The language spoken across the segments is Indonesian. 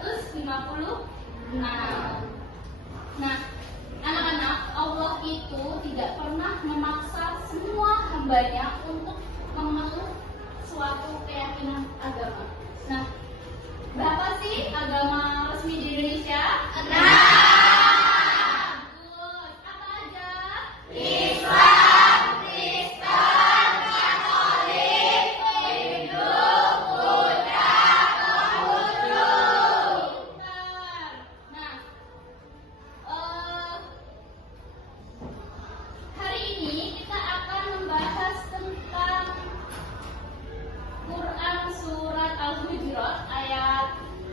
356. Nah, anak-anak, Allah itu tidak pernah memaksa semua hambanya untuk memeluk suatu keyakinan agama. Nah, berapa sih agama resmi di Indonesia? Bagus. Apa aja? Islam, Kristen, Katolik, Hindu, Buddha, Konghucu. Nah, hari ini kita akan membahas tentang Quran surat Al-Hujurat ayat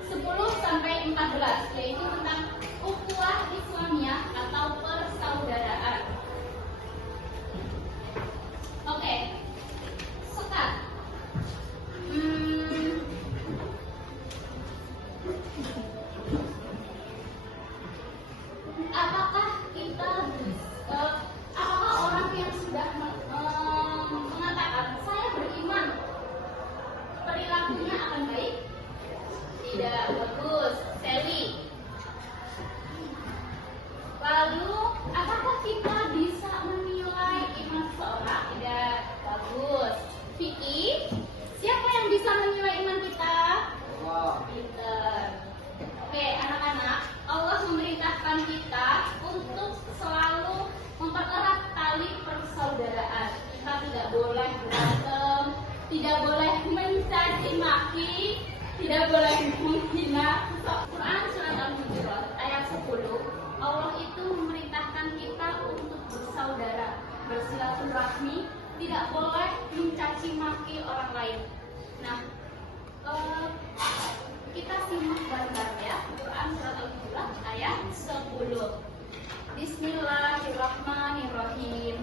10 sampai 14, yaitu tentang ukhuwah Islamiyah atau persaudaraan. Oke. Sekat. Apakah kita apakah orang yang sudah mengatakan saya beriman perilakunya akan baik? Tidak. Bagus. Sally. Lalu apakah kita bisa menilai iman seseorang? Tidak. Bagus. Vicky, siapa yang bisa menilai iman kita? Allah. Pinter. Oke, anak-anak, Allah memerintahkan kita untuk selalu mempererat tali persaudaraan. Kita tidak boleh berantem, tidak boleh mencaci maki, tidak boleh menghina. Quran surat Al-Hujurat ayat 10, Allah itu memerintahkan kita untuk bersaudara, bersilaturahmi, tidak boleh mencaci maki orang lain. Nah, kita simak bareng ya, Quran surat Al-Hujurat ayat 10. Bismillahirrahmanirrahim.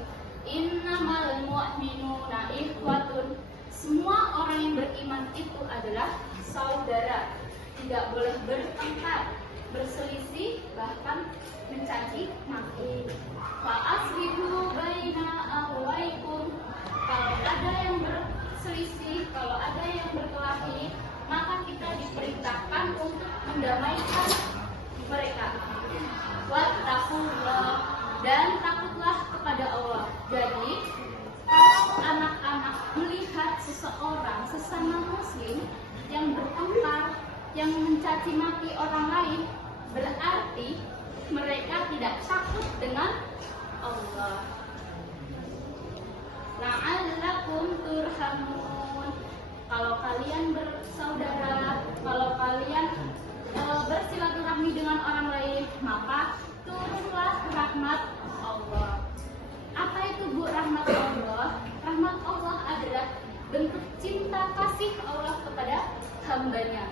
Innamal mu'minuna ikhwatun. Semua orang yang beriman itu adalah saudara. Tidak boleh bertengkar, berselisih, bahkan mencaci maki. Fa aslihu baina akhwaikum. Kalau ada yang berselisih, kalau ada yang berkelahi, maka kita diperintahkan untuk mendamaikan mereka. Wattaqullah, dan takutlah kepada Allah. Jadi, kalau anak-anak melihat seseorang, sesama muslim yang bertengkar, yang mencaci maki orang lain, berarti mereka tidak takut dengan Allah. La'allakum turhamun. Kalau kalian bersaudara, kalau kalian bersilaturahmi dengan orang lain, maka turunlah rahmat Allah. Apa itu Bu rahmat Allah? Rahmat Allah adalah bentuk cinta kasih Allah kepada hambanya.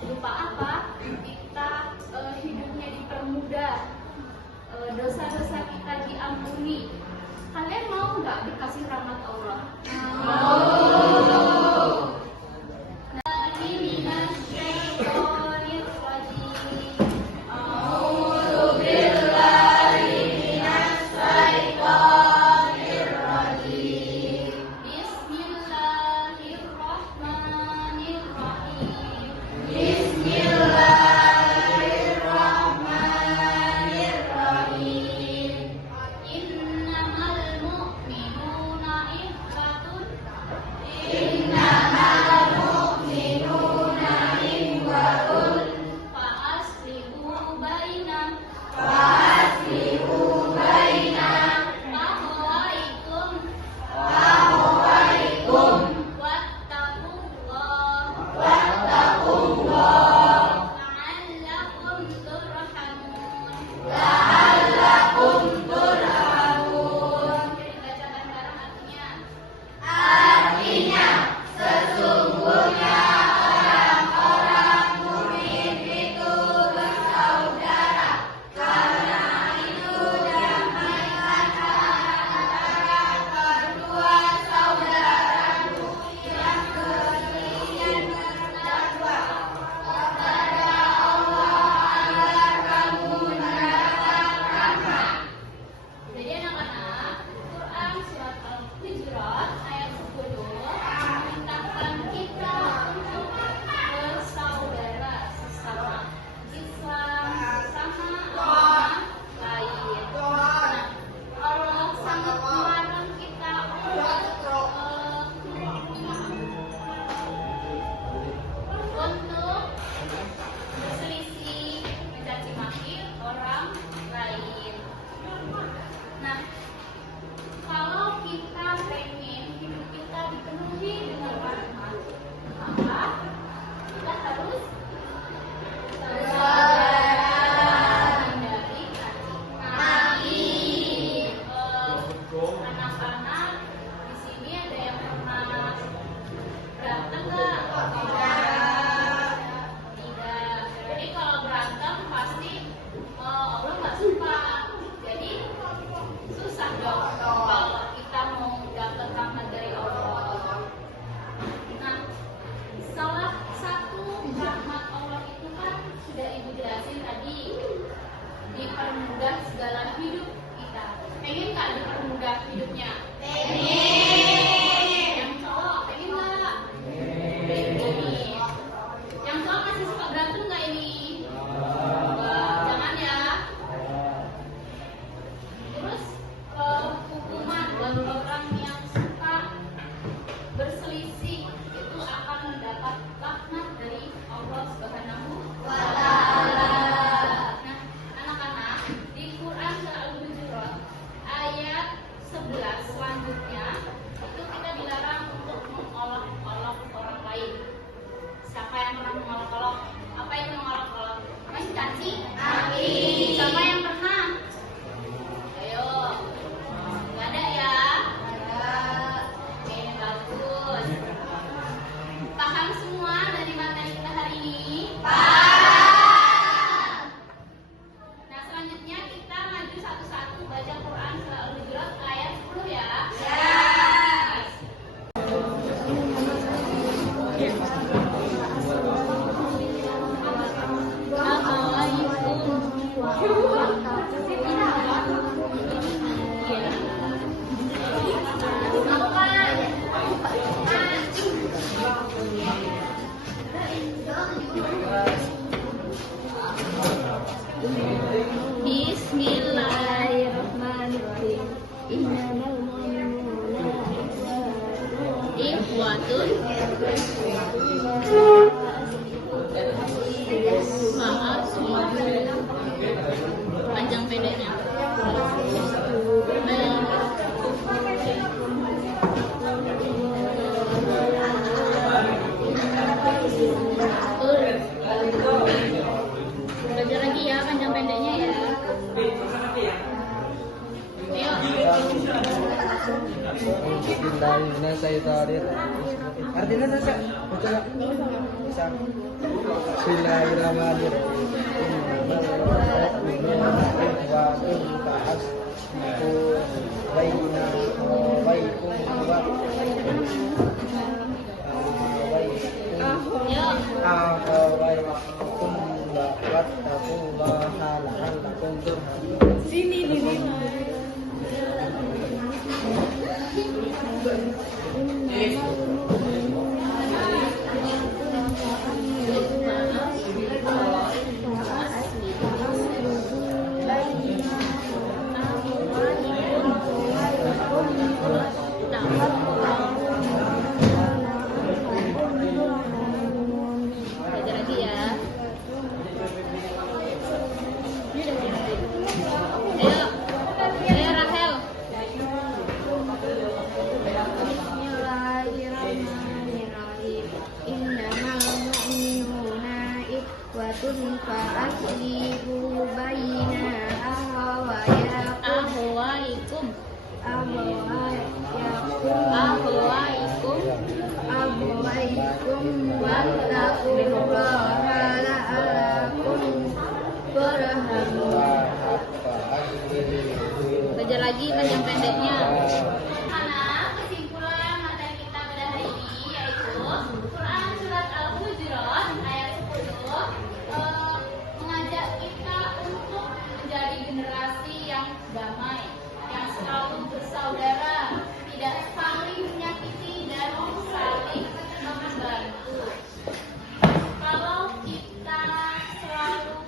Berupa apa? Kita hidupnya dipermudah, dosa-dosa kita diampuni. Kalian mau nggak dikasih rahmat Allah? Mau. dipermudah segala hidup kita. Pengen nggak dipermudah hidupnya? Yang cowok pengen nggak? Pengen. Yang cowok masih suka berantem nggak ini? Jangan ya. Terus hukuman buat orang yang suka berselisih itu akan mendapat laknat dari Allah Subhanahu wa Ta'ala. Nah, anak-anak, di Quran surah Al-Hujurat ayat 11 selanjutnya itu kita dilarang untuk mengolok-olok orang lain. Siapa yang pernah mengolok-olok? Apa itu mengolok-olok? Masih caci? Amin. Siapa yang pernah? Ayo. Nggak ada ya? Ada. Oke, bagus. Paham semua dari materi kita hari ini? Paham. Nah, selanjutnya kita maju satu-satu baca Quran surah Al-Hujurat ayat 10 ya. Ya. Bismillahirrahmanirrahim. Innamal mu'minuna ikhwatun. Maaf, panjang pendeknya. Belajar lagi ya panjang pendeknya ya. Ayo. Artinya Nasa, baca bisa. Bismillahirrahmanirrahim. Sini nih. Belajar lagi ya. Ayo, ayo Rahel. Bismillahirrahmanirrahim. Innamal mu'minuna ikhwatun fa'aslihu baina ahwaikum. Wattaqullaha la'allakum turhamun. Belajar lagi panjang pendeknya. Anak, kesimpulan materi kita pada hari ini yaitu Quran surat Al-Hujurat ayat 10 mengajak kita untuk menjadi generasi yang damai, yang selalu bersaudara, tidak saling menyakiti dan saling membantu. Kalau kita selalu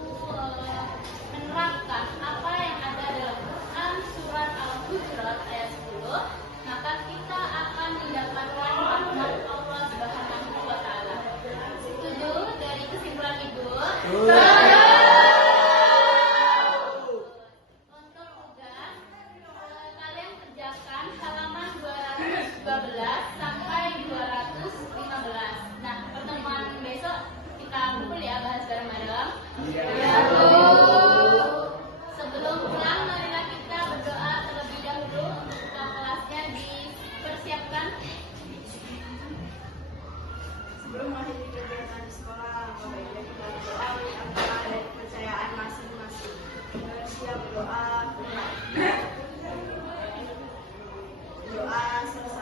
menerapkan apa yang ada dalam Quran surat Al-Hujurat ayat 10, maka kita akan mendapatkan rahmat Allah Subhanahu wa Ta'ala. Setuju dari kesimpulan Ibu? Untuk tugas, kalian kerjakan halaman 212 sampai 215. Nah, pertemuan besok kita kumpul ya, bahas bareng-bareng. Sebelum pulang, marilah kita berdoa terlebih dahulu untuk buka kelasnya dipersiapkan. Sebelum mengakhiri kegiatan di sekolah, baiknya kita berdoa antara dari kepercayaan masing-masing. Siap berdoa. Doa selesai.